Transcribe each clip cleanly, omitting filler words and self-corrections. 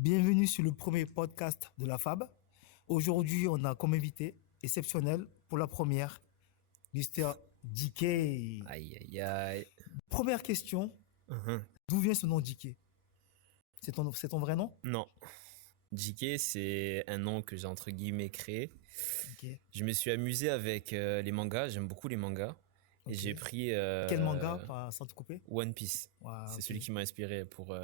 Bienvenue sur le premier podcast de la FAB. Aujourd'hui, on a comme invité exceptionnel pour la première, Mr. DK. Aïe, aïe, aïe. Première question, d'où vient ce nom DK? C'est ton vrai nom? Non. JK, c'est un nom que j'ai entre guillemets créé. Ok. Je me suis amusé avec les mangas. J'aime beaucoup les mangas. Ok. Et j'ai pris Quel manga, sans te couper? One Piece. Ouais, C'est ok. celui qui m'a inspiré pour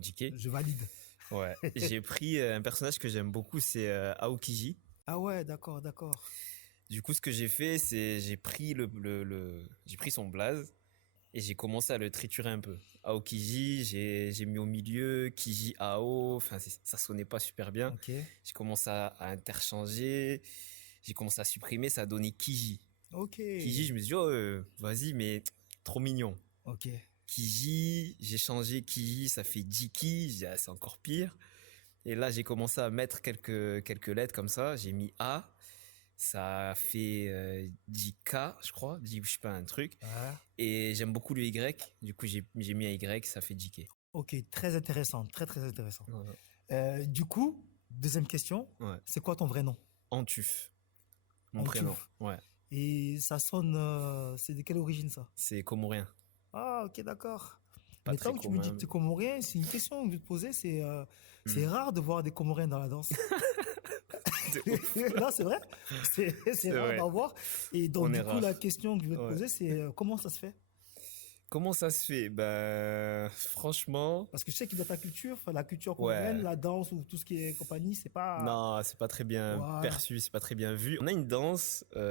JK. Je valide. Ouais. J'ai pris un personnage que j'aime beaucoup, c'est Aokiji. Ah ouais, d'accord. Du coup, ce que j'ai fait, c'est j'ai pris j'ai pris son blaze et j'ai commencé à le triturer un peu. Aokiji, j'ai mis au milieu Kiji Ao. Enfin, ça sonnait pas super bien. Ok. J'ai commencé à interchanger. J'ai commencé à supprimer, ça a donné Kiji. Ok. Kiji, je me suis dit, vas-y, mais trop mignon. Ok. Kiji, j'ai changé Kiji, ça fait Jiki. J'ai dit, c'est encore pire. Et là, j'ai commencé à mettre quelques lettres comme ça. J'ai mis A. Ça fait Jika, je crois. Je sais pas, un truc. Ouais. Et j'aime beaucoup le Y. Du coup, j'ai mis un Y, ça fait JK. Ok, très intéressant, très intéressant. Ouais. Du coup, deuxième question, Ouais. c'est quoi ton vrai nom? Antuf. Mon Antuf. prénom. Ouais. Et ça sonne, c'est de quelle origine ça? C'est comorien. Ah, ok, d'accord. Pas Mais très tant que tu me dis commun. que tu es comorien, c'est une question que je vais te poser, c'est rare de voir des comoriens dans la danse. Non, c'est vrai. C'est rare vrai. d'en voir. Et donc, On du est coup, rare. la question que je vais te Ouais. poser, c'est comment ça se fait? Comment ça se fait? Ben, franchement, Parce que je sais que dans ta culture, enfin, la culture comorienne, ouais. la danse ou tout ce qui est compagnie, c'est pas... Non, c'est pas très bien Voilà. perçu, c'est pas très bien vu. On a une danse, Oui.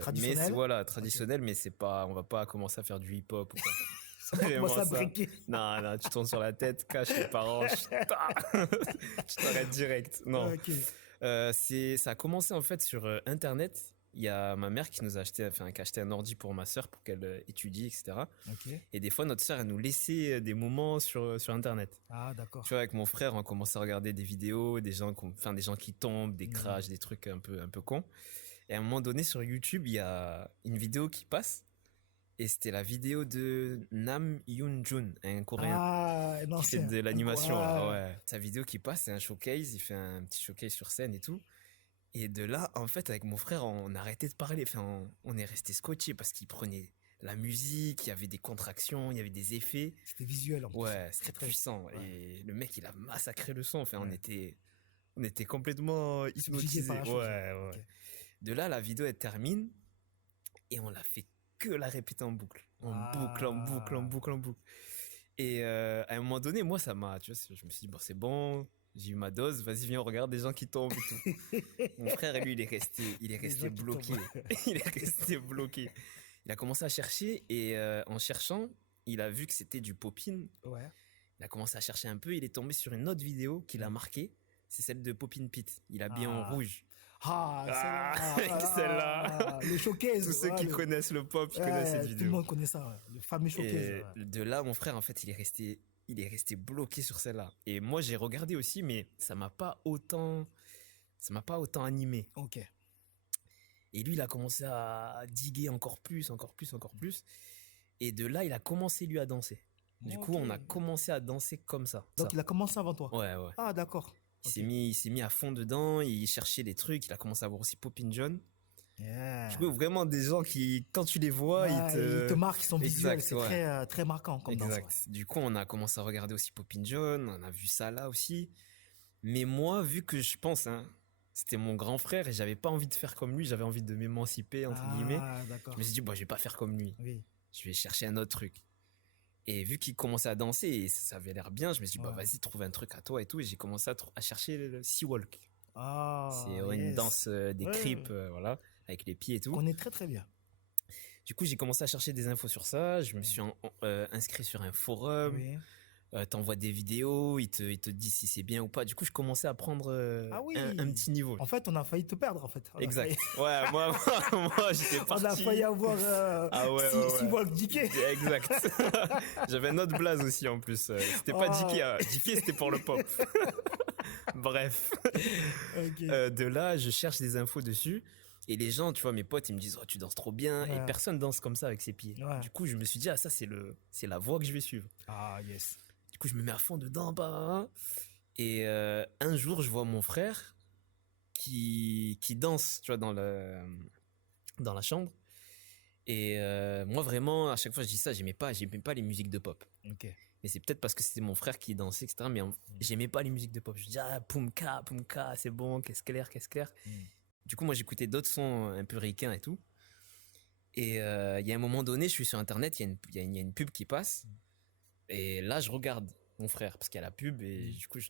Traditionnelle. mais voilà, traditionnelle, mais c'est pas, on va pas commencer à faire du hip-hop ou quoi. Ça va commencer à briquer. Non, tu tournes sur la tête, cache les parents, je t'arrête direct. Non. Ok. Ça a commencé en fait sur Internet. Il y a ma mère qui nous a acheté, qui a acheté un ordi pour ma sœur pour qu'elle étudie, etc. Ok. Et des fois, notre sœur, elle nous laissait des moments sur Internet. Ah, d'accord. Tu vois, avec mon frère, on commençait à regarder des vidéos, des gens qui tombent, des crashs, des trucs un peu cons. Et à un moment donné, sur YouTube, il y a une vidéo qui passe. Et c'était la vidéo de Nam Yoon-jun, un Coréen. Ah, un Qui fait ancien. de l'animation, Ouais. là, ouais. Sa vidéo qui passe, c'est un showcase, il fait un petit showcase sur scène et tout. Et de là, en fait, avec mon frère, on a arrêté de parler. Enfin, on est resté scotché parce qu'il prenait la musique, il y avait des contractions, il y avait des effets. C'était visuel en plus. Ouais, c'était Très, puissant. ouais. Et le mec, il a massacré le son. Enfin, Ouais. on était complètement Subjugué hypnotisés. par la chose. Ouais. Ok. De là, la vidéo, elle termine et on l'a fait que la répéter en boucle. En boucle. Et à un moment donné, moi, ça m'a, tu vois, je me suis dit, bon, c'est bon, j'ai eu ma dose, vas-y, viens, on regarde des gens qui tombent et tout. Mon frère, lui, il est resté bloqué. Il est resté bloqué. Il a commencé à chercher et en cherchant, il a vu que c'était du Popin. Ouais. Il a commencé à chercher un peu, il est tombé sur une autre vidéo qui l'a marqué. C'est celle de Popin Pete. Il a bien en rouge. Celle-là. Le showcase. Tous ceux qui connaissent le pop, ils connaissent cette vidéo. Tout le monde connaît ça, le fameux showcase. Et de là, mon frère, en fait, il est resté bloqué sur celle-là. Et moi, j'ai regardé aussi, mais ça m'a pas autant animé. Ok. Et lui, il a commencé à diguer encore plus. Et de là, il a commencé, lui, à danser. Du coup, on a commencé à danser comme ça. Donc, il a commencé avant toi? Ouais. Ah, d'accord. Il s'est mis à fond dedans, il cherchait des trucs, il a commencé à voir aussi Popin John. Yeah. Tu vois, vraiment des gens qui, quand tu les vois, ils te marquent, ils sont visuels, c'est très marquant comme danse. Exact. Du coup, on a commencé à regarder aussi Popin John, on a vu ça là aussi. Mais moi, vu que je pense, c'était mon grand frère et j'avais pas envie de faire comme lui, j'avais envie de m'émanciper, entre guillemets. D'accord. Je me suis dit, je vais pas faire comme lui. Oui. Je vais chercher un autre truc. Et vu qu'il commençait à danser et ça avait l'air bien, je me suis dit, vas-y, trouve un truc à toi et tout. Et j'ai commencé à chercher le Sea Walk. C'est une danse des creeps, voilà, avec les pieds et tout. On est très bien. Du coup, j'ai commencé à chercher des infos sur ça. Je me suis inscrit sur un forum. Oui. T'envoies des vidéos, ils te disent si c'est bien ou pas. Du coup, je commençais à prendre un petit niveau. En fait, on a failli te perdre, en fait. Exact. Ouais, moi, j'étais parti. On a failli avoir Sea Walk DK. Exact. J'avais un autre blaze aussi, en plus. C'était pas DK. DK, c'était pour le pop. Bref. De là, je cherche des infos dessus. Et les gens, tu vois, mes potes, ils me disent, tu danses trop bien. Et personne danse comme ça avec ses pieds. Du coup, je me suis dit, ça, c'est la voie que je vais suivre. Ah, yes. Du coup, je me mets à fond dedans, Et un jour, je vois mon frère qui danse, tu vois, dans la chambre. Et moi, vraiment, à chaque fois que je dis ça, j'aimais pas les musiques de pop. Ok. Mais c'est peut-être parce que c'était mon frère qui dansait, etc. Mais j'aimais pas les musiques de pop. Je dis, ah, Pumka, c'est bon, qu'est-ce clair, qu'est-ce clair. Du coup, moi, j'écoutais d'autres sons un peu ricains et tout. Et il y a un moment donné, je suis sur Internet, il y a une pub qui passe. Et là, je regarde mon frère, parce qu'il y a la pub. Et du coup, je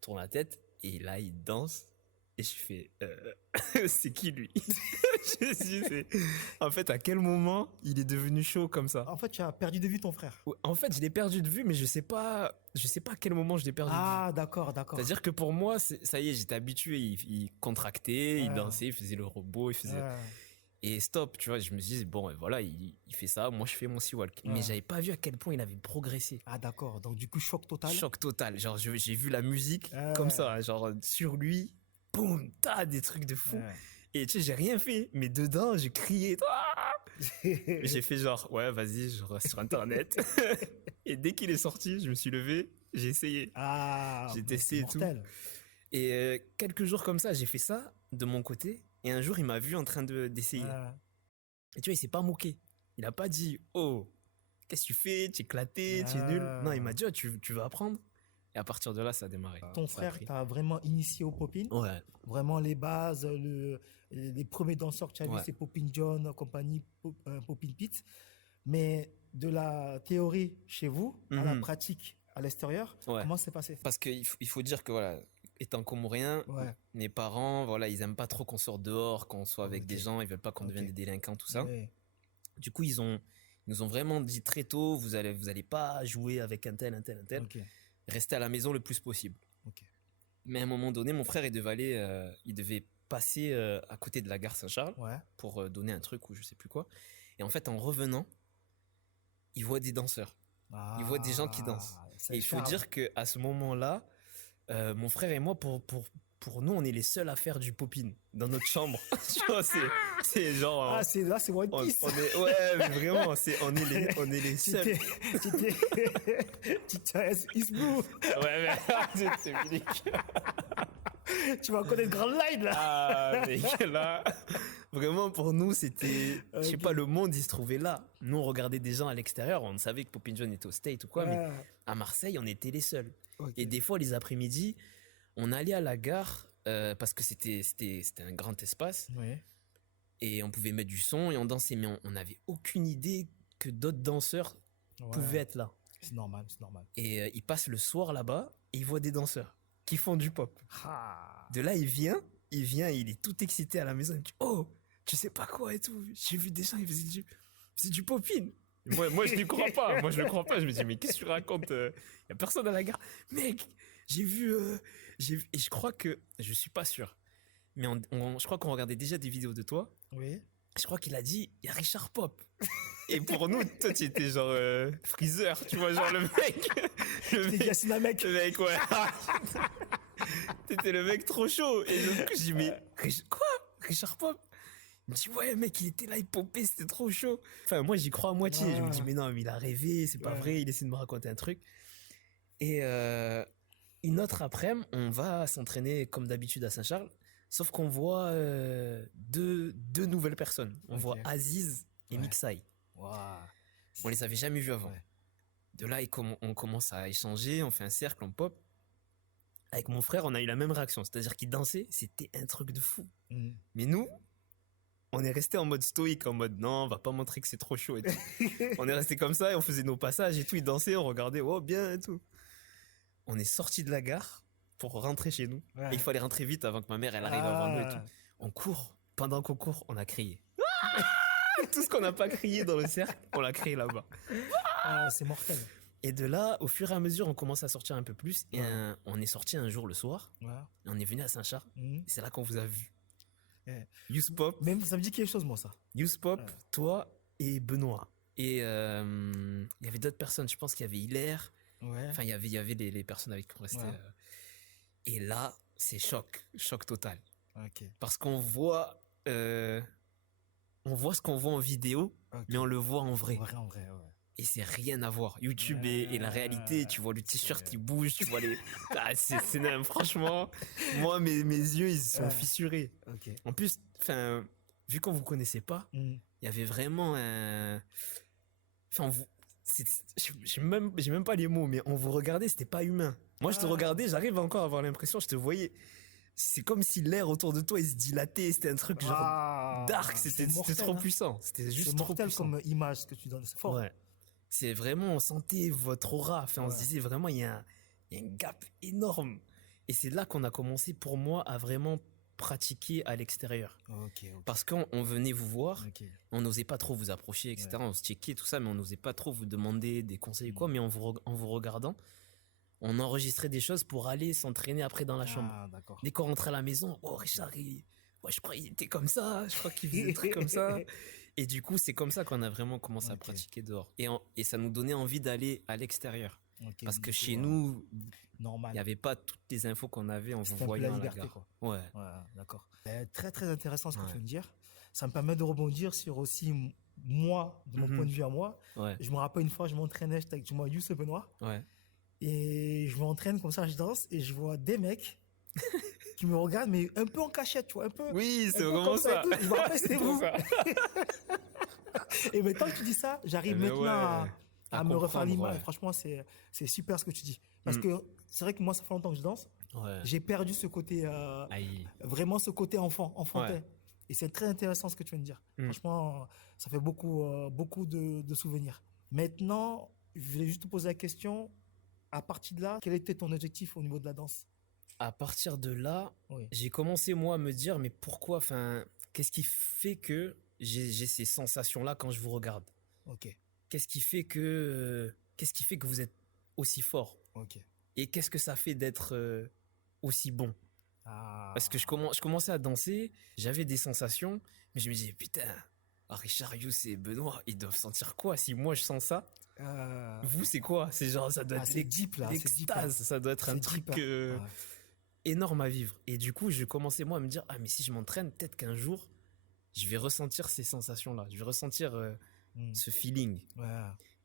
tourne la tête. Et là, il danse. Et je fais, c'est qui lui? En fait, à quel moment il est devenu chaud comme ça? En fait, tu as perdu de vue ton frère. En fait, je l'ai perdu de vue, mais je sais pas à quel moment je l'ai perdu de vue. Ah, d'accord. C'est-à-dire que pour moi, ça y est, j'étais habitué. Il contractait, il dansait, il faisait le robot, il faisait. Et stop, tu vois, je me dis, bon, voilà, il fait ça, moi je fais mon sea-walk. Mais j'avais pas vu à quel point il avait progressé. Ah, d'accord. Donc, du coup, choc total. Choc total. Genre, j'ai vu la musique comme ça, genre, sur lui, boum, t'as des trucs de fou. Et tu sais, j'ai rien fait, mais dedans, j'ai crié. J'ai fait genre, ouais, vas-y, je reste sur Internet. Et dès qu'il est sorti, je me suis levé, j'ai essayé. J'ai testé et tout. Et quelques jours comme ça, j'ai fait ça de mon côté. Et un jour, il m'a vu en train d'essayer. Et tu vois, il s'est pas moqué. Il a pas dit, oh, qu'est-ce que tu fais? Tu es éclaté, tu es nul. Non, il m'a dit, oh, tu veux apprendre? Et à partir de là, ça a démarré. Ton frère t'a vraiment initié au popping? Ouais. Vraiment les bases, les premiers danseurs que tu as vu, c'est Poppin John, compagnie, Poppin Pete. Mais de la théorie chez vous, à la pratique à l'extérieur, comment c'est passé? Parce qu'il faut dire que voilà, étant comorien, mes parents, voilà, ils aiment pas trop qu'on sorte dehors, qu'on soit avec des gens, ils veulent pas qu'on devienne des délinquants, tout ça. Du coup, ils nous ont vraiment dit très tôt, vous allez pas jouer avec un tel. Restez à la maison le plus possible. Mais à un moment donné, mon frère, il devait passer à côté de la gare Saint-Charles pour donner un truc ou je sais plus quoi. Et en fait, en revenant, il voit des danseurs. Il voit des gens qui dansent. Et il faut dire qu'à ce moment-là, mon frère et moi, pour nous, on est les seuls à faire du popping dans notre chambre. Tu vois, c'est genre. Ah, c'est One Piece. Ouais, mais vraiment, on est les seuls. It's blue. Ouais, mais c'est unique. Tu vas connaître Grand Line là. Ah, mais là, vraiment pour nous, c'était, je sais pas, le monde il se trouvait là. Nous, on regardait des gens à l'extérieur, on savait que Poppin John était au State ou quoi, mais à Marseille, on était les seuls. Et des fois, les après-midi, on allait à la gare parce que c'était un grand espace et on pouvait mettre du son et on dansait, mais on n'avait aucune idée que d'autres danseurs pouvaient être là. C'est normal. Et ils passent le soir là-bas et ils voient des danseurs qui font du pop. De là, il vient, il est tout excité à la maison. Il me dit, oh, tu sais pas quoi et tout. J'ai vu des gens, ils faisaient du popping. Moi, je n'y crois pas. Je me dis, mais qu'est-ce que tu racontes? Y a personne à la gare. Mec, j'ai vu, et je crois que, je suis pas sûr, mais je crois qu'on regardait déjà des vidéos de toi. Oui. Je crois qu'il a dit, il y a Richard Pop. Et pour nous, toi, tu étais genre Freezer, tu vois, genre le mec. Le mec, ouais. T'étais le mec trop chaud. Et donc, je dis, mais quoi? Richard Pop? Il me dit, ouais, mec, il était là, il popait, c'était trop chaud. Enfin, moi, j'y crois à moitié. Je me dis, mais non, mais il a rêvé, c'est pas vrai, il essaie de me raconter un truc. Et une autre après-midi, on va s'entraîner comme d'habitude à Saint-Charles, sauf qu'on voit deux nouvelles personnes. On voit Aziz et Mixai. On les avait jamais vus avant. De là, on commence à échanger, on fait un cercle, on pop. Avec mon frère, on a eu la même réaction, c'est-à-dire qu'il dansait, c'était un truc de fou. Mais nous, on est resté en mode stoïque, en mode non, on va pas montrer que c'est trop chaud et tout. On est resté comme ça et on faisait nos passages et tout, ils dansaient, on regardait, oh bien et tout. On est sorti de la gare pour rentrer chez nous. Et il fallait rentrer vite avant que ma mère elle arrive avant nous et tout. On court, pendant qu'on court, on a crié. Tout ce qu'on n'a pas crié dans le cercle, on l'a crié là-bas. C'est mortel. Et de là, au fur et à mesure, on commence à sortir un peu plus. Et on est sorti un jour le soir. On est venu à Saint-Charles. C'est là qu'on vous a vu. Youspop. Même ça me dit quelque chose, moi, ça. Youspop, toi et Benoît. Et il y avait d'autres personnes. Je pense qu'il y avait Hilaire. Enfin, il y avait les personnes avec qui on restait. Et là, c'est choc total. Parce qu'on voit, ce qu'on voit en vidéo, mais on le voit en vrai. En vrai. Et c'est rien à voir. YouTube et la réalité, tu vois le t-shirt qui bouge, tu vois les... Ah, c'est franchement, moi, mes yeux, ils sont fissurés. Okay. En plus, vu qu'on vous connaissait pas, il y avait vraiment un... j'ai même pas les mots, mais on vous regardait, c'était pas humain. Moi, je te regardais, j'arrive encore à avoir l'impression, je te voyais... C'est comme si l'air autour de toi, il se dilatait. C'était un truc genre dark. C'était trop puissant. C'était juste trop puissant. C'est mortel comme image que tu donnes. C'est fort. Ouais. C'est vraiment, on sentait votre aura. On se disait vraiment, il y a un gap énorme. Et c'est là qu'on a commencé, pour moi, à vraiment pratiquer à l'extérieur. Okay. Parce qu'on venait vous voir, on n'osait pas trop vous approcher, etc. On se checkait, tout ça, mais on n'osait pas trop vous demander des conseils ou quoi. Mais en vous regardant, on enregistrait des choses pour aller s'entraîner après dans la chambre. Dès qu'on rentrait à la maison, oh Richard, je crois qu'il était comme ça, je crois qu'il faisait des trucs comme ça. Et du coup, c'est comme ça qu'on a vraiment commencé à pratiquer dehors. Et ça nous donnait envie d'aller à l'extérieur. Parce que chez nous, il n'y avait pas toutes les infos qu'on avait en vous voyant à la gare. Quoi. Ouais, d'accord. Très, très intéressant ce que tu viens de dire. Ça me permet de rebondir sur aussi moi, de mon point de vue à moi. Je me rappelle une fois, je m'entraînais, j'étais avec Youssef Benoît. Et je m'entraîne comme ça, je danse et je vois des mecs qui me regardent, mais un peu en cachette, tu vois, un peu. Oui, c'est vraiment ça. Je me rappelle, c'était vous. Et maintenant que tu dis ça, j'arrive maintenant à me refaire l'image. Franchement, c'est super ce que tu dis. Parce que c'est vrai que moi, ça fait longtemps que je danse. J'ai perdu ce côté, vraiment ce côté enfantin. Et c'est très intéressant ce que tu viens de dire. Franchement, ça fait beaucoup de souvenirs. Maintenant, je voulais juste te poser la question. À partir de là, quel était ton objectif au niveau de la danse? À partir de là, j'ai commencé moi à me dire mais pourquoi, qu'est-ce qui fait que j'ai ces sensations-là quand je vous regarde? Qu'est-ce qui fait que vous êtes aussi fort? Et qu'est-ce que ça fait d'être aussi bon? Parce que je commençais à danser, j'avais des sensations, mais je me disais putain, Richard, Youss et Benoît, ils doivent sentir quoi si moi je sens ça? Vous, c'est quoi? C'est genre, ça doit être l'extase, ça doit être un truc énorme à vivre. Et du coup, je commençais moi à me dire, mais si je m'entraîne, peut-être qu'un jour, je vais ressentir ces sensations-là, je vais ressentir ce feeling.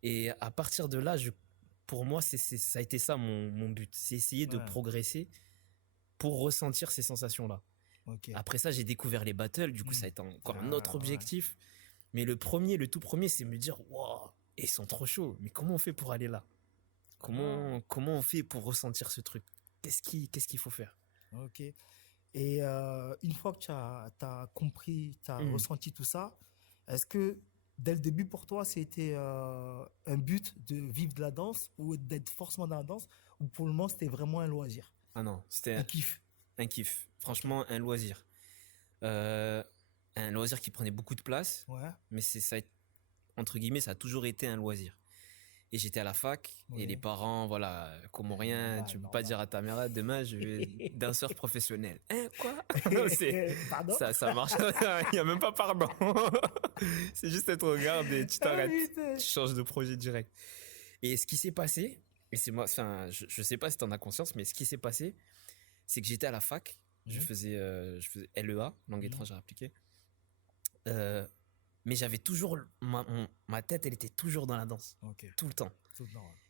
Et à partir de là, pour moi, ça a été ça mon but, c'est essayer de progresser pour ressentir ces sensations-là. Après ça, j'ai découvert les battles, du coup, ça a été encore un autre objectif. Mais le tout premier, c'est me dire, waouh, ils sont trop chauds, mais comment on fait pour aller là? Comment on fait pour ressentir ce truc? Qu'est-ce qu'il faut faire? Et une fois que tu as compris, tu as ressenti tout ça, est-ce que dès le début pour toi, c'était un but de vivre de la danse ou d'être forcément dans la danse, ou pour le moment, c'était vraiment un loisir? Ah non, c'était un kiff. Un kiff. Franchement, un loisir. Un loisir qui prenait beaucoup de place, mais ça, entre guillemets, ça a toujours été un loisir. Et j'étais à la fac, et les parents, voilà, comoriens, tu peux pas dire à ta mère, demain, je vais danseur professionnel. Hein, quoi? Pardon? Ça marche. Il y a même pas pardon. C'est juste être au garde et tu t'arrêtes. Tu changes de projet direct. Et ce qui s'est passé, et c'est moi, je sais pas si t'en as conscience, mais ce qui s'est passé, c'est que j'étais à la fac, je faisais LEA, langue étrangère appliquée. Mais j'avais toujours ma tête, elle était toujours dans la danse, tout le temps.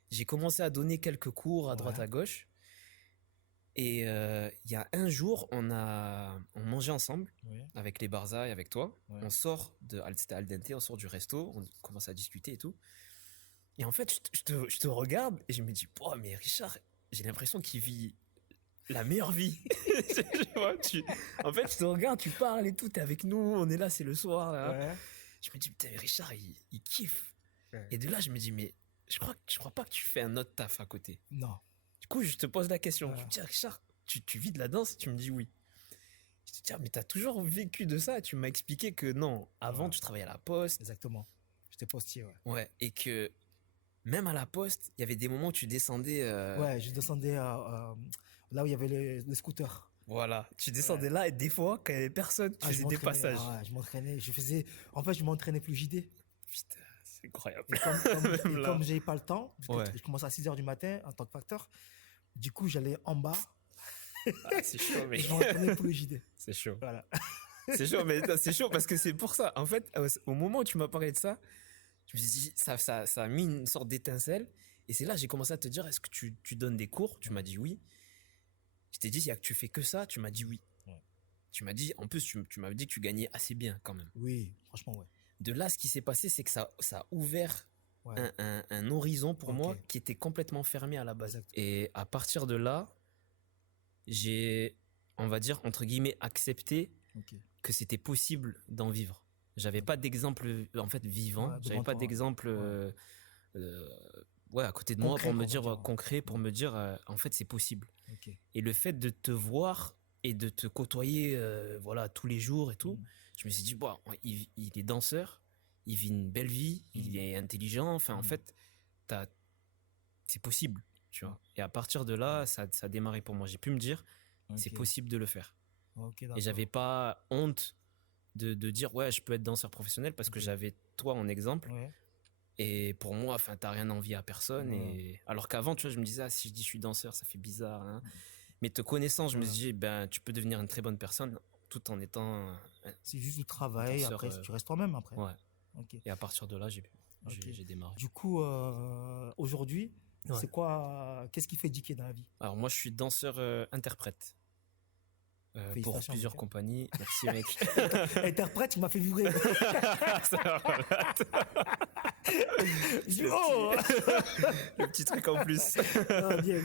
J'ai commencé à donner quelques cours à droite à gauche, et il y a un jour, on mangeait ensemble avec les Barza et avec toi. On sort c'était Al Dente, on sort du resto, on commence à discuter et tout. Et en fait, je te regarde et je me dis, mais Richard, j'ai l'impression qu'il vit la meilleure vie. En fait, je te regarde, tu parles et tout, t'es avec nous, on est là, c'est le soir. Là. Je me dis, putain, Richard, il kiffe. Et de là, je me dis, mais je crois pas que tu fais un autre taf à côté. Non. Du coup, je te pose la question. Je me dis, Richard, tu vis de la danse? Tu me dis oui. Je te dis, mais t'as toujours vécu de ça? Tu m'as expliqué que non, avant, tu travaillais à la poste. Exactement. J'étais postier, Ouais, et que même à la poste, il y avait des moments où tu descendais... Ouais, je descendais là où il y avait les scooters. Voilà, tu descendais là et des fois, quand il y avait personne, tu faisais des passages. Je m'entraînais, en fait, je m'entraînais plus JD. Putain, c'est incroyable. Et comme j'ai pas le temps, parce que je commençais à 6h du matin en tant que facteur, du coup, j'allais en bas. C'est chaud, mais... Je m'entraînais plus JD. C'est chaud. Voilà. C'est chaud, mais c'est chaud parce que c'est pour ça. En fait, au moment où tu m'as parlé de ça, Je me suis dit, ça a mis une sorte d'étincelle. Et c'est là que j'ai commencé à te dire, est-ce que tu donnes des cours? Tu m'as dit oui. Je t'ai dit, il y a que tu fais que ça? Tu m'as dit oui. Ouais. Tu m'as dit, en plus, tu m'avais dit que tu gagnais assez bien quand même. Oui, franchement, ouais. De là, ce qui s'est passé, c'est que ça a ouvert Ouais. un horizon pour moi qui était complètement fermé à la base. Exact. Et à partir de là, j'ai, on va dire, entre guillemets, accepté que c'était possible d'en vivre. J'avais pas d'exemple, en fait, vivant. J'avais pas d'exemple à côté de moi pour me dire concret, pour me dire, en fait, c'est possible. Et le fait de te voir et de te côtoyer voilà, tous les jours et tout, je me suis dit, bon, il est danseur, il vit une belle vie, il est intelligent, enfin, en fait, c'est possible, tu vois. Et à partir de là, ça a démarré pour moi. J'ai pu me dire, c'est possible de le faire. Et j'avais pas honte de dire, ouais, je peux être danseur professionnel parce que j'avais toi en exemple. Et pour moi, enfin, t'as rien envie à personne. Et alors qu'avant, tu vois, je me disais, si je dis je suis danseur, ça fait bizarre. Hein. Mais te connaissant, je me suis dit, ben, tu peux devenir une très bonne personne tout en étant. C'est juste du travail. Danseur, après, tu restes toi-même après. Ouais. Et à partir de là, j'ai démarré. Du coup, aujourd'hui, c'est quoi, qu'est-ce qui fait Diké dans la vie? Alors moi, je suis danseur interprète. Pour plusieurs compagnies. Merci mec. Interprète, tu m'as fait vibrer. Le petit truc en plus. Bien.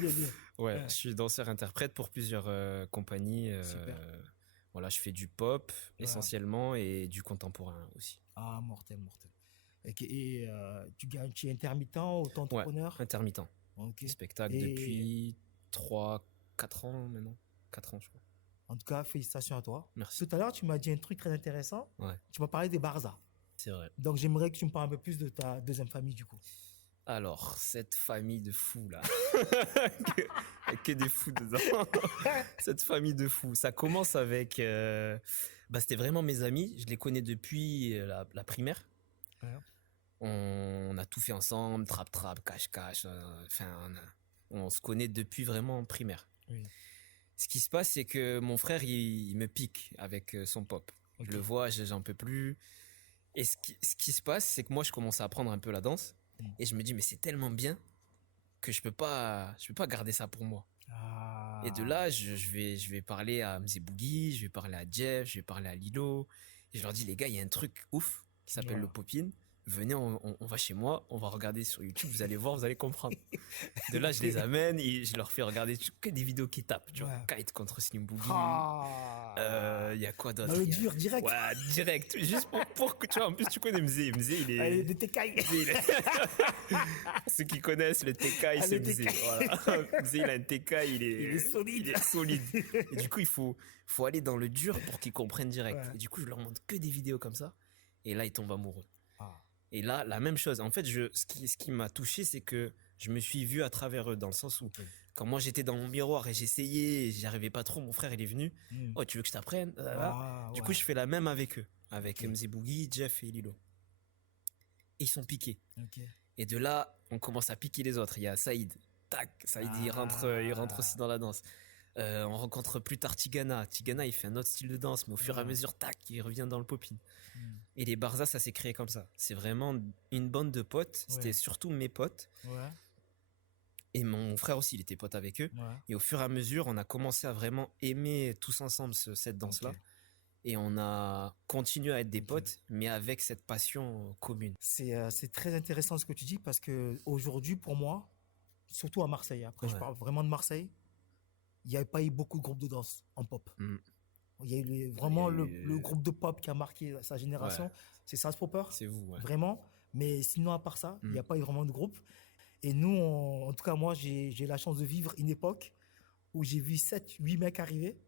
Ouais, je suis danseur interprète pour plusieurs compagnies. Voilà, je fais du pop essentiellement et du contemporain aussi. Ah, mortel. Et tu es intermittent, auto-entrepreneur? Ouais, intermittent. Spectacle depuis 3-4 ans maintenant. 4 ans je crois. En tout cas, félicitations à toi. Merci. Tout à l'heure, tu m'as dit un truc très intéressant. Ouais. Tu m'as parlé des Barza. C'est vrai. Donc, j'aimerais que tu me parles un peu plus de ta deuxième famille, du coup. Alors, cette famille de fous, là. que des fous dedans. Cette famille de fous. Ça commence avec... c'était vraiment mes amis. Je les connais depuis la primaire. Ouais. On a tout fait ensemble. Trap, cache-cache. On se connaît depuis vraiment primaire. Oui. Ce qui se passe, c'est que mon frère, il me pique avec son pop. Je le vois, j'en peux plus. Et ce qui se passe, c'est que moi, je commence à apprendre un peu la danse. Et je me dis, mais c'est tellement bien que je peux pas garder ça pour moi. Ah. Et de là, je vais parler à Mzee Boogie, je vais parler à Jeff, je vais parler à Lilo. Et je leur dis, les gars, il y a un truc ouf qui s'appelle le Popin. Venez, on va chez moi, on va regarder sur YouTube, vous allez voir, vous allez comprendre. De là, je les amène et je leur fais regarder que des vidéos qui tapent. Tu vois, Kite contre Slim Boogie. Il y a quoi d'autre? Dur, direct. Ouais, direct. Juste pour que tu vois, en plus, tu connais Mzee. Mzee, il est. Le TK. Ceux qui connaissent le TK, c'est Mzee. Voilà. Mzee, il a un TK, il est solide. Il est solide. Et du coup, il faut aller dans le dur pour qu'ils comprennent direct. Ouais. Et du coup, je leur montre que des vidéos comme ça. Et là, ils tombent amoureux. Et là, la même chose. En fait, ce qui m'a touché, c'est que je me suis vu à travers eux, dans le sens où, quand moi j'étais dans mon miroir et j'essayais, j'y arrivais pas trop, mon frère il est venu. Oh, tu veux que je t'apprenne? Du coup, je fais la même avec eux, avec Mzee Boogie, Jeff et Lilo. Et ils sont piqués. Et de là, on commence à piquer les autres. Il y a Saïd. Tac, Saïd, il rentre aussi dans la danse. On rencontre plus tard Tigana. Tigana, il fait un autre style de danse, mais au fur et à mesure, tac, il revient dans le popin. Et les Barza, ça s'est créé comme ça. C'est vraiment une bande de potes. C'était surtout mes potes. Et mon frère aussi, il était pote avec eux. Et au fur et à mesure, on a commencé à vraiment aimer tous ensemble cette danse-là. Et on a continué à être des potes, mais avec cette passion commune. C'est très intéressant ce que tu dis, parce que aujourd'hui, pour moi, surtout à Marseille, après je parle vraiment de Marseille, il n'y a pas eu beaucoup de groupes de danse en pop. Il y a eu vraiment le groupe de pop qui a marqué sa génération. C'est Sas Proper. C'est vous, vraiment. Mais sinon, à part ça, il n'y a pas eu vraiment de groupe. Et nous, en tout cas, moi, j'ai la chance de vivre une époque où j'ai vu 7-8 mecs arriver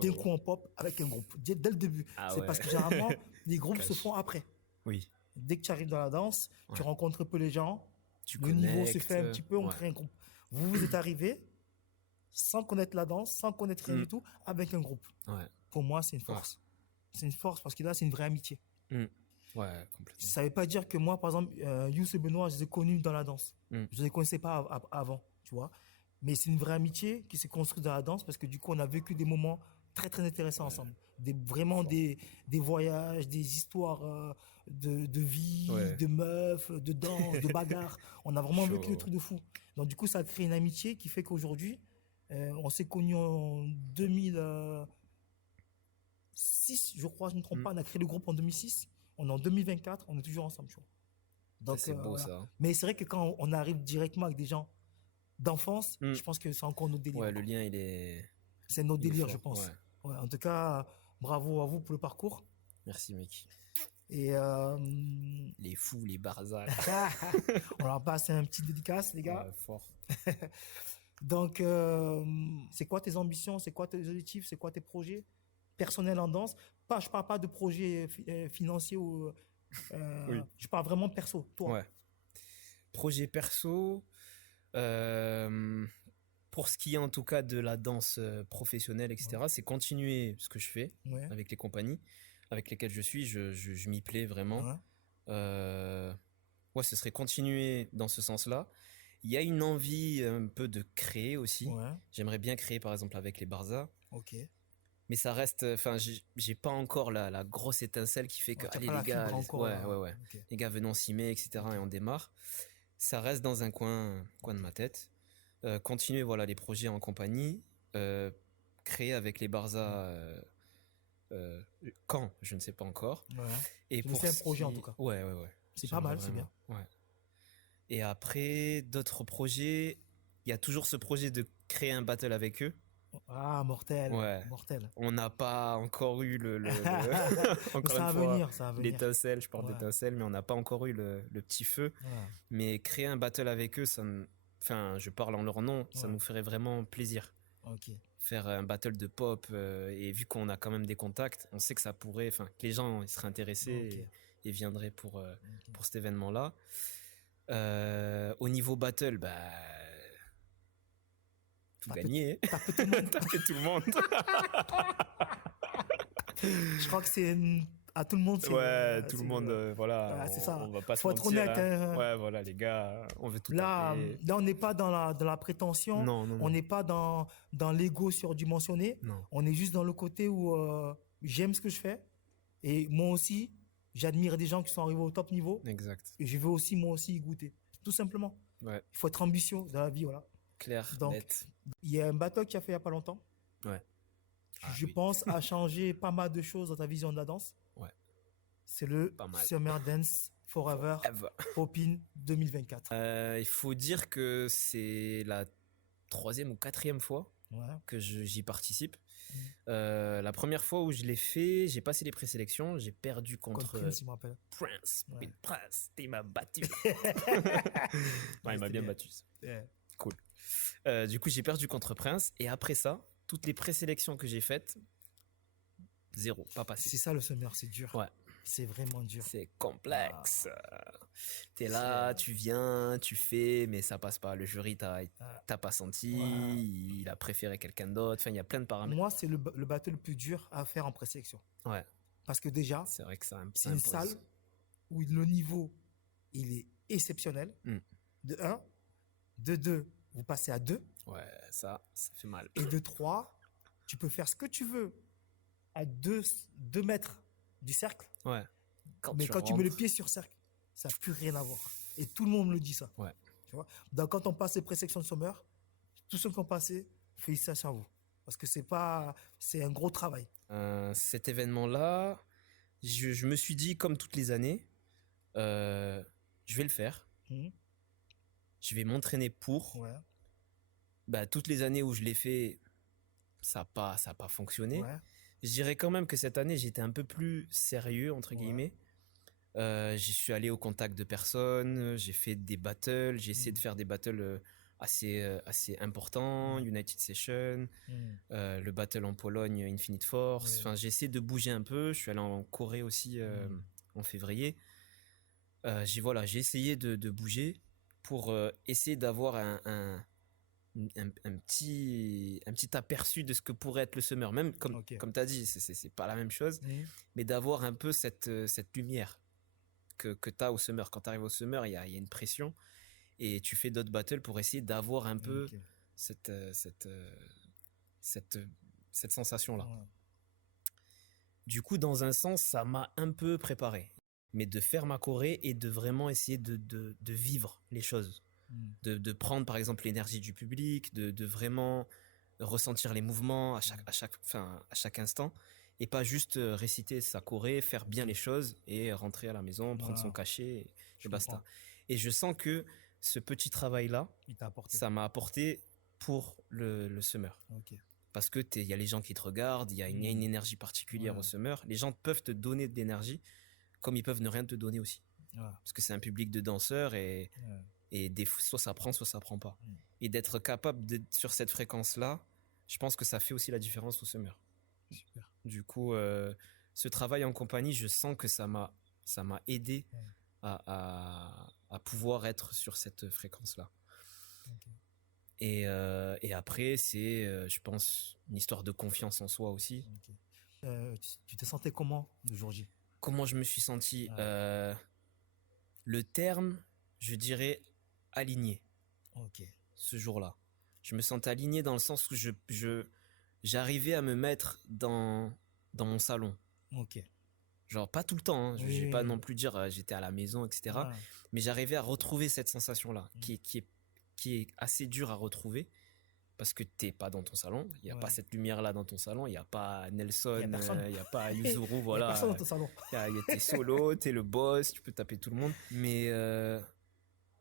d'un coup en pop avec un groupe. Dès le début. Parce que généralement, les groupes se font après. Oui. Dès que tu arrives dans la danse, tu rencontres un peu les gens. Le niveau se fait un petit peu, on crée un groupe. Vous êtes arrivés sans connaître la danse, sans connaître rien du tout, avec un groupe. Pour moi, c'est une force. C'est une force parce que là, c'est une vraie amitié. Ouais, complètement. Ça ne veut pas dire que moi, par exemple, Youssef et Benoît, je les ai connus dans la danse. Je ne les connaissais pas avant, tu vois. Mais c'est une vraie amitié qui s'est construite dans la danse parce que du coup, on a vécu des moments très, très intéressants ensemble. Vraiment des voyages, des histoires de vie, Ouais. de meufs, de danse, de bagarre. On a vraiment vécu Chaud. le truc de fou. Donc du coup, ça a créé une amitié qui fait qu'aujourd'hui, on s'est connus en 2006, je crois, je ne me trompe pas. On a créé le groupe en 2006. On est en 2024, on est toujours ensemble, tu vois. Ça, Donc c'est beau, voilà. ça. Mais c'est vrai que quand on arrive directement avec des gens d'enfance, Mm. je pense que c'est encore notre délire. Ouais, le lien, il est C'est notre il est délire, fort. je pense. Ouais. Ouais, en tout cas, bravo à vous pour le parcours. Merci, mec. Et Les fous, les barzals. on leur passe un petit dédicace, les gars. Ouais, fort. Donc, c'est quoi tes ambitions? C'est quoi tes objectifs? C'est quoi tes projets personnels en danse? Je parle pas de projets financiers ou. Oui. Je parle vraiment perso, toi. Ouais. Projet perso. Pour ce qui est en tout cas de la danse professionnelle, etc., c'est continuer ce que je fais Ouais. avec les compagnies avec lesquelles je suis. Je m'y plais vraiment. Ouais. Ouais, ce serait continuer dans ce sens-là. Il y a une envie un peu de créer aussi. Ouais. J'aimerais bien créer par exemple avec les Barza. Ok. Mais ça reste, enfin, j'ai pas encore la grosse étincelle qui fait que, T'as allez pas les la gars, fibre encore, ouais, là. ouais, ouais. Ok. Les gars, venons s'y met, etc. Et on démarre. Ça reste dans un coin de ma tête. Continuer, voilà, les projets en compagnie. Créer avec les Barza quand, je ne sais pas encore. Ouais. Et Mais pour c'est un ce projet, en qui- tout cas. Ouais, ouais, ouais. C'est pas J'aimerais mal, c'est bien. vraiment. Ouais. Et après, d'autres projets, il y a toujours ce projet de créer un battle avec eux. Ah, mortel. Ouais. Mortel. On n'a pas encore eu Mais encore ça une va fois, venir, ça va venir. l'étincelle, je parle Ouais. d'étincelle, mais on n'a pas encore eu le petit feu. Ouais. Mais créer un battle avec eux, enfin, je parle en leur nom, ça Ouais. nous ferait vraiment plaisir. Ok. Faire un battle de pop, et vu qu'on a quand même des contacts, on sait que ça pourrait, enfin, que les gens ils seraient intéressés Ok. et viendraient pour Ok. cet événement-là. Au niveau battle, bah, tout gagner, Taper tout le monde. taper tout le monde. Je crois que c'est à tout le monde. Ouais, tout le monde, voilà. Ouais, c'est ça. On va pas se Faut être mentir, honnête. hein. Ouais, voilà, les gars, on veut tout Là, taper. on n'est pas dans la prétention. Non, non, On non. n'est pas dans l'ego surdimensionné. Non. On est juste dans le côté où j'aime ce que je fais. Et moi aussi, j'admire des gens qui sont arrivés au top niveau. Exact. Et je veux aussi, moi aussi, y goûter. Tout simplement. Ouais, Il faut être ambitieux dans la vie, voilà. clair, Donc, net. il y a un battle qui a fait il n'y a pas longtemps. Ouais. Je pense a changé pas mal de choses dans ta vision de la danse. Ouais. C'est le Pas mal. Summer Dance Forever Eve. Popin 2024. Il faut dire que c'est la 3e ou 4e fois Ouais. que j'y participe. La première fois où je l'ai fait, j'ai passé les présélections, j'ai perdu Contre contre Prince, il me rappelle. Prince. Ouais. Oui, Prince, il m'a battu. Ouais, Ouais, il m'a c'était bien battu. Ouais. Cool. Du coup, j'ai perdu contre Prince. Et après ça, toutes les présélections que j'ai faites, zéro, pas passé. C'est ça le Summer, c'est dur. Ouais. C'est vraiment dur. C'est complexe. T'es là, tu viens, tu fais, mais ça passe pas. Le jury t'a pas senti, Ouais. il a préféré quelqu'un d'autre. Enfin, il y a plein de paramètres. Moi, c'est le battle le plus dur à faire en présélection. Ouais, Parce que déjà, c'est vrai que ça c'est une impose. salle où le niveau, il est exceptionnel. Mm. De 1. De 2, vous passez à 2. Ouais, ça fait mal. Et de 3, tu peux faire ce que tu veux à 2 mètres du cercle. Ouais. Mais quand tu mets rentres- le pied sur cercle, ça n'a plus rien à voir. Et tout le monde me le dit ça. Ouais. Tu vois. Donc quand on passe les présélections de Summer, tous ceux qui ont passé, félicitations à vous. Parce que c'est un gros travail. Cet événement-là, je me suis dit, comme toutes les années, je vais le faire. Mhm. Je vais m'entraîner pour. Ouais. Bah, toutes les années où je l'ai fait, ça n'a pas fonctionné. Ouais. Je dirais quand même que cette année, j'étais un peu plus sérieux, entre Ouais. guillemets. J'y suis allé au contact de personnes, j'ai fait des battles, j'ai essayé de faire des battles assez importants, United Session, Mhm. le battle en Pologne, Infinite Force. Ouais. Enfin, j'ai essayé de bouger un peu. Je suis allé en Corée aussi en février. J'ai essayé de bouger pour essayer d'avoir un petit aperçu de ce que pourrait être le Summer. Même comme Ok. tu as dit, c'est pas la même chose, Mhm. mais d'avoir un peu cette lumière que tu as au Summer. Quand tu arrives au Summer, il y a une pression et tu fais d'autres battles pour essayer d'avoir un peu Ok. cette sensation-là. Ouais. Du coup, dans un sens, ça m'a un peu préparé. mais de faire ma choré et de vraiment essayer de vivre les choses. De prendre par exemple l'énergie du public, de vraiment ressentir les mouvements à chaque instant, et pas juste réciter sa choré, faire bien les choses et rentrer à la maison, prendre son cachet et basta. Et je sens que ce petit travail-là, ça m'a apporté pour le summer. Parce que il y a les gens qui te regardent, il y a une énergie particulière au summer. Les gens peuvent te donner de l'énergie, comme ils peuvent ne rien te donner aussi. Parce que c'est un public de danseurs et soit ça prend, soit ça prend pas. Et d'être capable sur cette fréquence-là, je pense que ça fait aussi la différence au summer. Super. Du coup, ce travail en compagnie, je sens que ça m'a aidé à pouvoir être sur cette fréquence-là. Et après, c'est, je pense, une histoire de confiance en soi aussi. Tu te sentais comment le jour J? Comment je me suis senti? Le terme, je dirais aligné. Ce jour-là. Je me sentais aligné dans le sens où j'arrivais à me mettre dans mon salon. Genre, pas tout le temps, hein. Je vais pas non plus dire j'étais à la maison, etc. Mais j'arrivais à retrouver cette sensation-là, qui est assez dure à retrouver, parce que t'es pas dans ton salon, il y a pas cette lumière-là dans ton salon, il y a pas Nelson, il y a pas Yuzuru, voilà. Il y a personne dans ton salon. T'es solo, t'es le boss, tu peux taper tout le monde. Mais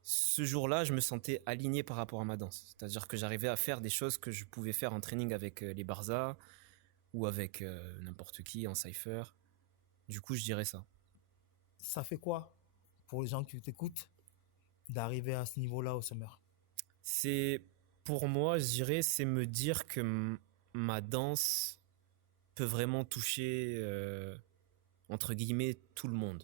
ce jour-là, je me sentais aligné par rapport à ma danse. C'est-à-dire que j'arrivais à faire des choses que je pouvais faire en training avec les Barza ou avec n'importe qui en cypher. Du coup, je dirais ça. Ça fait quoi pour les gens qui t'écoutent d'arriver à ce niveau-là au summer? C'est, pour moi, je dirais, c'est me dire que ma danse peut vraiment toucher, entre guillemets, tout le monde.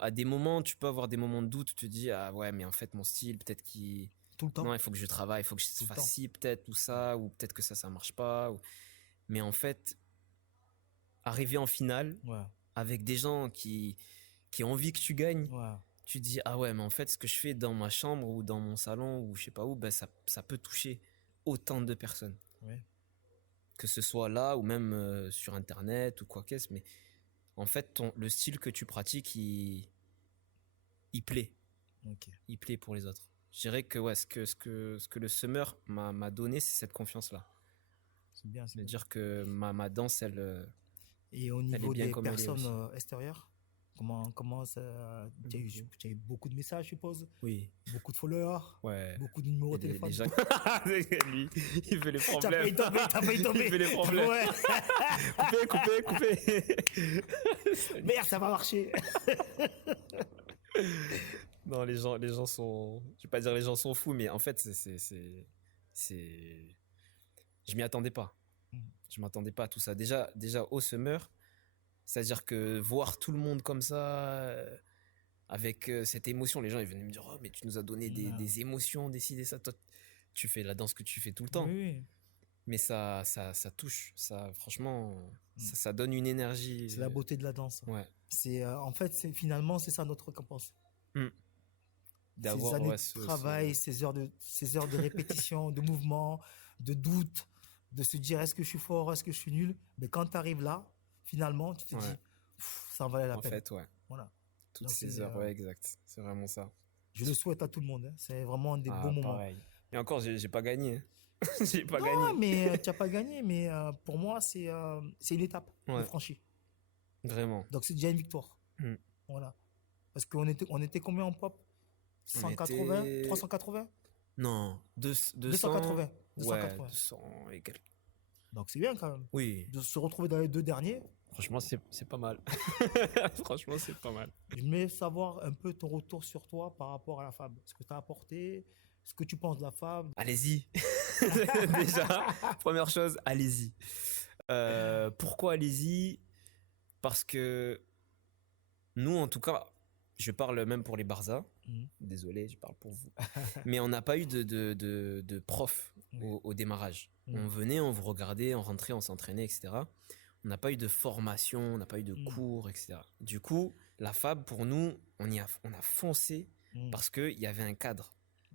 À des moments, tu peux avoir des moments de doute, tu te dis, ah ouais, mais en fait, mon style, peut-être qu'il... Tout le temps. Non, il faut que je travaille, il faut que je fasse ci, peut-être, ou ça, ou peut-être que ça marche pas. Mais en fait, arriver en finale, avec des gens qui ont envie que tu gagnes, tu te dis, ah ouais, mais en fait, ce que je fais dans ma chambre ou dans mon salon ou je sais pas où, ben, ça peut toucher autant de personnes. Que ce soit là ou même sur Internet ou quoi qu'est-ce, mais en fait, le style que tu pratiques, il plaît. Il plaît pour les autres. Je dirais que ce que le summer m'a donné, c'est cette confiance-là. C'est bien. C'est dire que ma danse, elle... Et au niveau des personnes extérieures, comment ça... Tu as eu beaucoup de messages, je suppose? Oui. Beaucoup de followers? Beaucoup de numéros de téléphone? Lui, il fait les problèmes. T'as failli tomber. Il fait les problèmes. Coupez. Merde, ça va marcher. Non, les gens sont... Je vais pas dire les gens sont fous, mais en fait, je m'y attendais pas. Je m'attendais pas à tout ça. Déjà au summer, c'est-à-dire que voir tout le monde comme ça, avec cette émotion, les gens ils venaient me dire, oh mais tu nous as donné des émotions, décidé ça, toi tu fais la danse que tu fais tout le temps. Mais ça touche, ça franchement, ça donne une énergie. C'est la beauté de la danse. C'est en fait finalement c'est ça notre récompense. Ces années de travail, ces heures de répétition, de mouvement, de doute, de se dire est-ce que je suis fort, est-ce que je suis nul. Mais quand tu arrives là, finalement, tu te dis ça en valait la peine. En fait, voilà. Toutes ces heures, exact. C'est vraiment ça. Je le souhaite à tout le monde. Hein. C'est vraiment des beaux moments. Pareil. Et encore, j'ai pas gagné. J'ai pas gagné. Non, mais tu n'as pas gagné. Mais pour moi, c'est une étape franchie. Vraiment. Donc c'est déjà une victoire. Voilà. Parce qu'on était combien en pop? 180, 380? Non, 280. 200 et quelques. Donc c'est bien quand même. Oui. De se retrouver dans les deux derniers. Franchement, c'est pas mal. Franchement, c'est pas mal. Je voulais savoir un peu ton retour sur toi par rapport à la FAB. Ce que tu as apporté, ce que tu penses de la FAB. Allez-y. Déjà, première chose, allez-y. Pourquoi allez-y? Parce que nous, en tout cas, je parle même pour les Barza. Désolé, je parle pour vous. Mais on n'a pas eu de prof au démarrage. On venait, on vous regardait, on rentrait, on s'entraînait, etc. On n'a pas eu de formation, on n'a pas eu de cours, etc. Du coup, la FAB, pour nous, on a foncé parce qu'il y avait un cadre.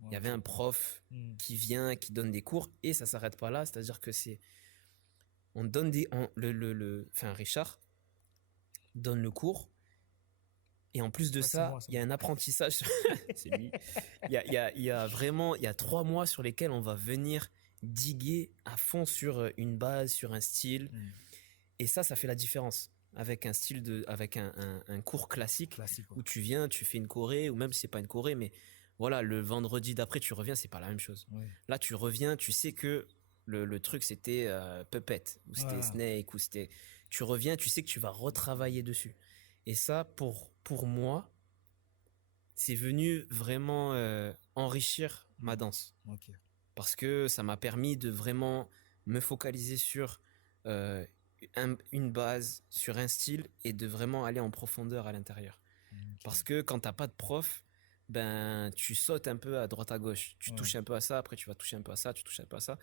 Il y avait un prof qui vient, qui donne des cours et ça ne s'arrête pas là. C'est-à-dire que on donne Richard donne le cours Et en plus de ça, il y a un apprentissage. C'est lui. Il y a vraiment, il y a 3 mois sur lesquels on va venir diguer à fond sur une base, sur un style. Et ça fait la différence avec un style avec un cours classique où tu viens, tu fais une choré, ou même si c'est pas une choré, mais voilà, le vendredi d'après, tu reviens, c'est pas la même chose. Ouais. Là, tu reviens, tu sais que le truc, c'était Puppet, ou c'était Snake, ou c'était... Tu reviens, tu sais que tu vas retravailler dessus. Et ça, pour moi, c'est venu vraiment enrichir ma danse. Okay. Parce que ça m'a permis de vraiment me focaliser sur une base, sur un style, et de vraiment aller en profondeur à l'intérieur. Okay. Parce que quand t'as pas de prof, ben tu sautes un peu à droite à gauche, tu touches un peu à ça, après tu vas toucher un peu à ça, tu touches un peu à ça.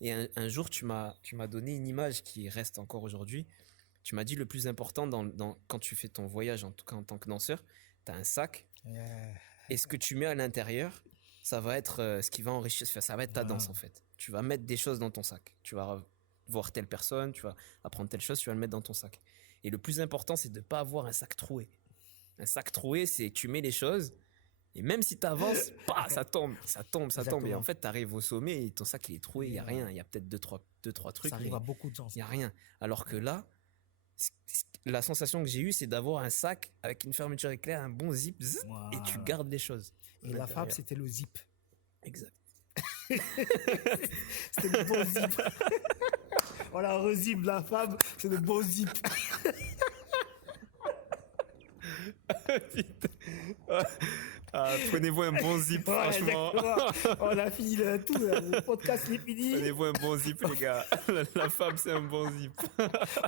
Et un jour tu m'as donné une image qui reste encore aujourd'hui. Tu m'as dit le plus important quand tu fais ton voyage, en tout cas en tant que danseur, t'as un sac, et ce que tu mets à l'intérieur, ça va être ce qui va enrichir, ça va être ta danse en fait. Tu vas mettre des choses dans ton sac, tu vas voir telle personne, tu vas apprendre telle chose, tu vas le mettre dans ton sac. Et le plus important, c'est de ne pas avoir un sac troué. Un sac troué, c'est que tu mets les choses, et même si tu avances, ça tombe. Et en fait, tu arrives au sommet et ton sac il est troué, il n'y a rien. Il y a peut-être deux, trois trucs. Ça arrive à beaucoup de gens. Il n'y a rien. Alors que là, la sensation que j'ai eue, c'est d'avoir un sac avec une fermeture éclair, un bon zip, et tu gardes les choses. Et la fab, c'était le zip. Exact. C'était le bon zip. Voilà, rezip la fab, c'est le bon zip. Prenez-vous un bon zip, franchement. On a fini le podcast est fini. Prenez-vous un bon zip, les gars. La fab, c'est un bon zip.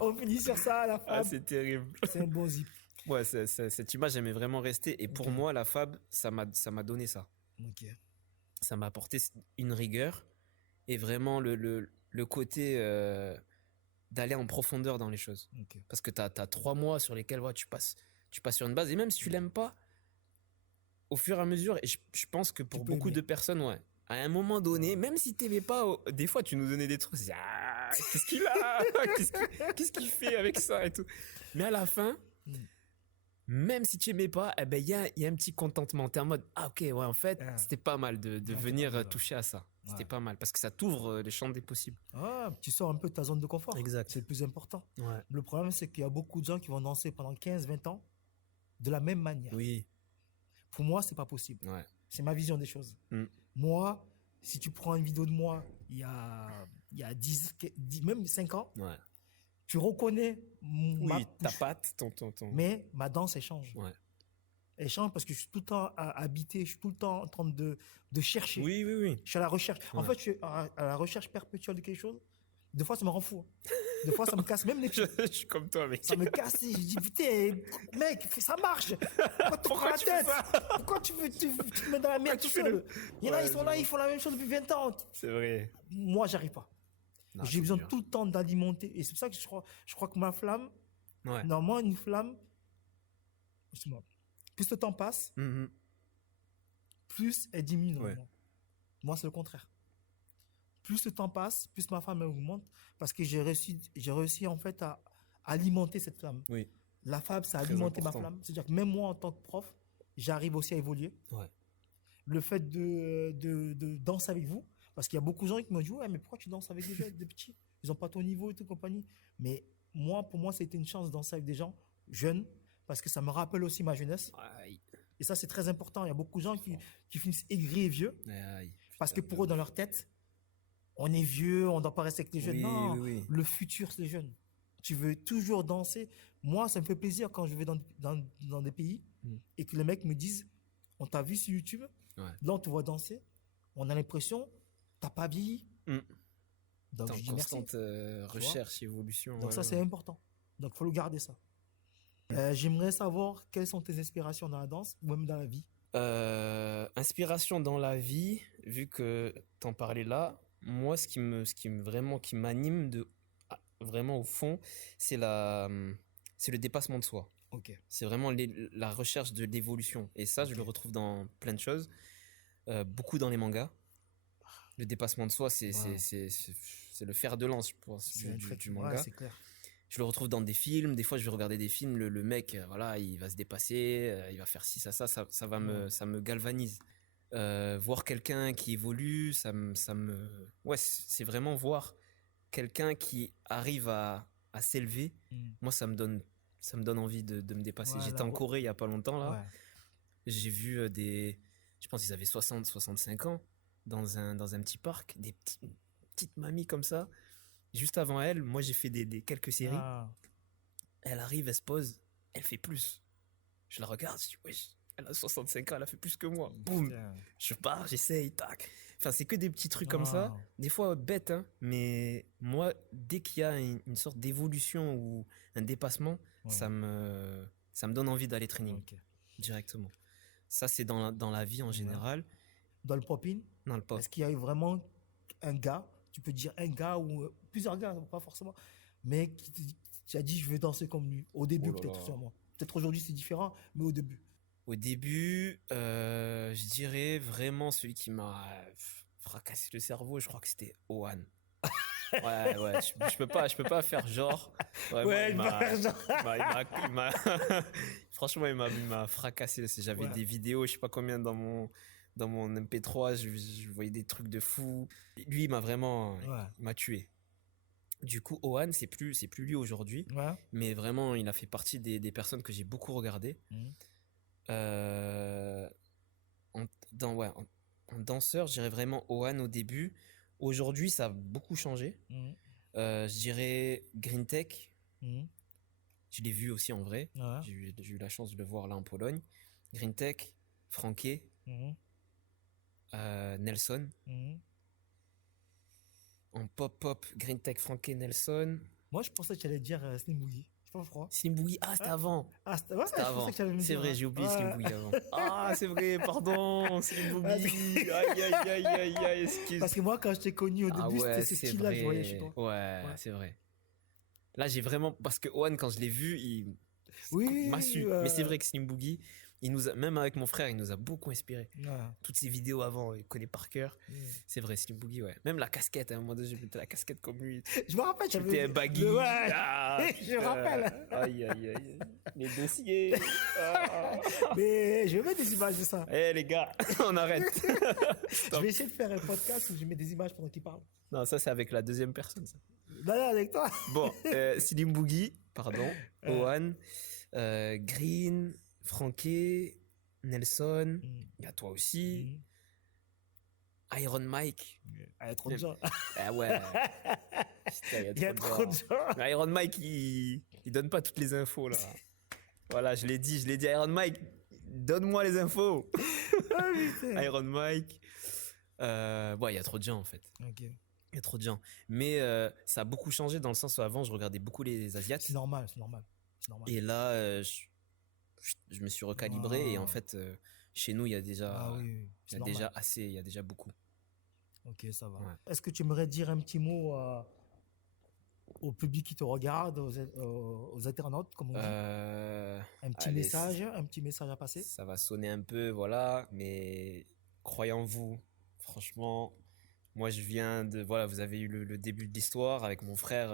On finit sur ça, la fab. C'est terrible. C'est un bon zip. Ouais, cette image, elle m'est vraiment restée. Et pour moi, la fab, ça m'a donné ça. Okay. Ça m'a apporté une rigueur et vraiment le côté d'aller en profondeur dans les choses. Okay. Parce que t'as 3 mois sur lesquels tu passes sur une base. Et même si tu l'aimes pas, au fur et à mesure, et je pense que pour beaucoup de personnes, à un moment donné, même si t'aimais pas, des fois tu nous donnais des trucs, qu'est-ce qu'il a qu'est-ce qu'il fait avec ça et tout. Mais à la fin, même si tu aimais pas, il y a un petit contentement. T'es en mode, en fait, c'était pas mal de venir toucher à ça. C'était pas mal parce que ça t'ouvre les champs des possibles. Tu sors un peu de ta zone de confort. Exact. C'est le plus important. Ouais. Le problème, c'est qu'il y a beaucoup de gens qui vont danser pendant 15-20 ans de la même manière. Oui. Pour moi, c'est pas possible. Ouais. C'est ma vision des choses. Moi, si tu prends une vidéo de moi il y a 10 même 5 ans, tu reconnais ta patte, ton. Mais ma danse, elle change. Ouais. Elle change parce que je suis tout le temps habité, je suis tout le temps en train de chercher. Oui. Je suis à la recherche. En fait, je suis à la recherche perpétuelle de quelque chose. Des fois, ça me rend fou. Des fois, ça me casse même les pieds. Je suis comme toi, mec. Ça me casse. Je dis, putain, mec, ça marche. Pourquoi tu prends la tête? Pourquoi tu te mets dans la merde tout seul? Il y en a, ils sont là, ils font la même chose depuis 20 ans. C'est vrai. Moi, j'arrive pas. J'ai besoin tout le temps d'alimenter. Et c'est pour ça que je crois que ma flamme, normalement, une flamme, plus le temps passe, plus elle diminue. Moi, c'est le contraire. Plus le temps passe, plus ma flamme augmente parce que j'ai réussi en fait à alimenter cette flamme. Oui. La fab, ça a alimenté ma flamme. C'est-à-dire que même moi, en tant que prof, j'arrive aussi à évoluer. Le fait de danser avec vous, parce qu'il y a beaucoup de gens qui me disent mais pourquoi tu danses avec des petits? Ils n'ont pas ton niveau et tout compagnie. Mais pour moi, c'était une chance de danser avec des gens jeunes parce que ça me rappelle aussi ma jeunesse. Et ça, c'est très important. Il y a beaucoup de gens qui finissent aigris et vieux parce que pour eux, dans leur tête, on est vieux, on ne doit pas rester avec les jeunes. Non, le futur, c'est les jeunes. Tu veux toujours danser. Moi, ça me fait plaisir quand je vais dans des pays et que les mecs me disent, on t'a vu sur YouTube, là on te voit danser, on a l'impression, t'as pas vieilli. Donc je dis constante recherche, évolution. Donc ça, c'est important. Donc il faut le garder ça. J'aimerais savoir quelles sont tes inspirations dans la danse ou même dans la vie. Inspiration dans la vie, vu que t'en parlais là, moi ce qui m'anime vraiment au fond, c'est le dépassement de soi. C'est vraiment la recherche de l'évolution. Et ça, je le retrouve dans plein de choses. Beaucoup dans les mangas. Le dépassement de soi, c'est le fer de lance, je pense, du manga. C'est clair. Je le retrouve dans des films. Des fois, je vais regarder des films. Le mec, voilà, il va se dépasser, il va faire ci, ça ça me galvanise. Voir quelqu'un qui évolue, ouais, c'est vraiment voir quelqu'un qui arrive à s'élever. Moi, ça me donne envie de me dépasser. Ouais, J'étais en Corée il y a pas longtemps là. Ouais. J'ai vu je pense qu'ils avaient 65 ans dans un petit parc, des petites mamies comme ça. Juste avant elle, moi j'ai fait des quelques séries. Ah. Elle arrive, elle se pose, elle fait plus. Je la regarde, je dis wesh, elle a 65 ans, elle a fait plus que moi. Boum, Putain. je pars, j'essaye, tac. Enfin, c'est que des petits trucs comme ça, Ah. des fois bêtes, hein, mais moi, dès qu'il y a une sorte d'évolution ou un dépassement, Ouais. ça me donne envie d'aller training Ok. directement. Ça, c'est dans la vie en général. Dans le pop-in, Dans le pop. est-ce qu'il y a eu vraiment un gars, tu peux dire un gars ou plusieurs gars, pas forcément, mais qui a dit je veux danser comme lui. Au début, Oh là peut-être là. sûrement. Peut-être aujourd'hui c'est différent, mais au début. Au début, je dirais vraiment celui qui m'a fracassé le cerveau, je crois que c'était Ohan. Ouais, je peux pas faire genre. Vraiment, Ouais, il il va faire genre. il m'a- franchement, il m'a fracassé. J'avais Ouais. des vidéos, je sais pas combien dans mon MP3, je voyais des trucs de fou. Lui, il Ouais. m'a tué. Du coup, Ohan, c'est plus lui aujourd'hui, Ouais. mais vraiment, il a fait partie des personnes que j'ai beaucoup regardées. Mhm. Euh, en danseur, je dirais vraiment Ohan au début. Aujourd'hui, ça a beaucoup changé. Mhm. Je dirais Green Tech. Mhm. Je l'ai vu aussi en vrai. Ouais. J'ai eu la chance de le voir là en Pologne. Green Tech, Franké, Mhm. Nelson. Mhm. En pop-pop, Green Tech, Franké, Nelson. Moi, je pensais que tu allais dire Slim Boogie. Je sais pas pourquoi. Slim Boogie, c'était avant. Ah, ouais, C'était je avant. pensais que tu allais me C'est dire, vrai, ouais. j'ai oublié Ouais. Slim Boogie avant. Ah, c'est vrai, pardon, Slim Boogie. Aïe, aïe, aïe, aïe, aïe, excuse. Parce que moi, quand je t'ai connu au début, c'était ce c'est style-là que je voyais vrai. chez toi. Ouais, Ouais. c'est vrai. Là, j'ai vraiment. Parce que Owen, quand je l'ai vu, il Oui, m'a su. Mais c'est vrai que Slim Boogie, même avec mon frère, il nous a beaucoup inspiré. Ouais. Toutes ses vidéos avant, il connaît par cœur. C'est vrai, Slim Boogie, ouais. Même la casquette, à un moment donné, j'ai mettais la casquette comme lui. Je me rappelle, tu J'étais un baggy. Ouais. Ah, Je me rappelle. Aïe, aïe, aïe. Les dossiers. Ah. Mais je mets des images de ça. Eh, les gars, on arrête. Je vais essayer de faire un podcast où je mets des images pendant qu'il parle. Non, ça, c'est avec la deuxième personne, ça. Non, non, avec toi. Bon, Slim Boogie, pardon, Ohan, Green, Franké, Nelson, il y a toi aussi, Iron Mike. Il y a trop de gens. Ah ouais. Putain, Il y a trop de gens. Mais Iron Mike, il donne pas toutes les infos, là. Voilà, je l'ai dit, Iron Mike, donne-moi les infos. Ah, putain. Iron Mike. Ouais, il y a trop de gens, en fait. Ok. Il y a trop de gens. Mais ça a beaucoup changé dans le sens où avant, je regardais beaucoup les Asiates. C'est normal, c'est normal. C'est normal. Et là, je me suis recalibré. Ah. Et en fait, chez nous, il y a déjà, Ah oui, oui, il y c'est a normal. déjà assez, il y a déjà beaucoup. Ok, ça va. Ouais. Est-ce que tu aimerais dire un petit mot au public qui te regarde, aux internautes, comme on dit un petit allez, message à passer. Ça va sonner un peu, voilà. Mais croyez en vous. Franchement, moi, je viens de... Voilà, vous avez eu le début de l'histoire avec mon frère.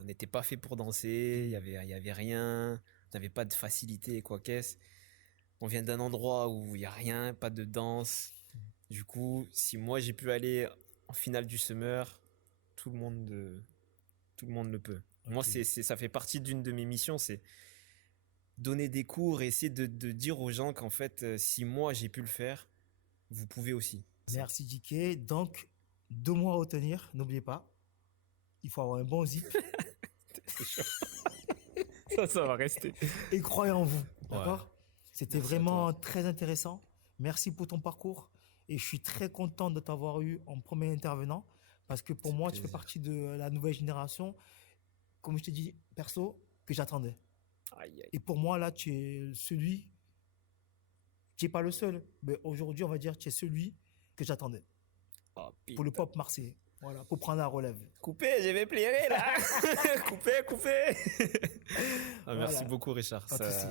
On n'était pas fait pour danser. Il y avait rien. On n'avait pas de facilité, quoi qu'est-ce. On vient d'un endroit où il n'y a rien, pas de danse. Du coup, si moi, j'ai pu aller en finale du Summer, tout le monde le peut. Ok. Moi, ça fait partie d'une de mes missions, c'est donner des cours et essayer de dire aux gens qu'en fait, si moi, j'ai pu le faire, vous pouvez aussi. Merci Diké. Donc, 2 mois à retenir, n'oubliez pas. Il faut avoir un bon zip Ça va rester. et croyez en vous. Ouais. D'accord. C'était Merci à vraiment très intéressant. Merci pour ton parcours. Et je suis très content de t'avoir eu en premier intervenant. Parce que pour moi, tu fais plaisir. partie de la nouvelle génération, comme je t'ai dit, perso, que j'attendais. Aïe, aïe. Et pour moi, là, tu es celui, tu n'es pas le seul, mais aujourd'hui, on va dire, tu es celui que j'attendais Oh, pour le putain. pop marseillais. Voilà, pour prendre la relève. Coupez, je vais plairer là. Coupez. Ah, merci Voilà. beaucoup, Richard. Pas de souci.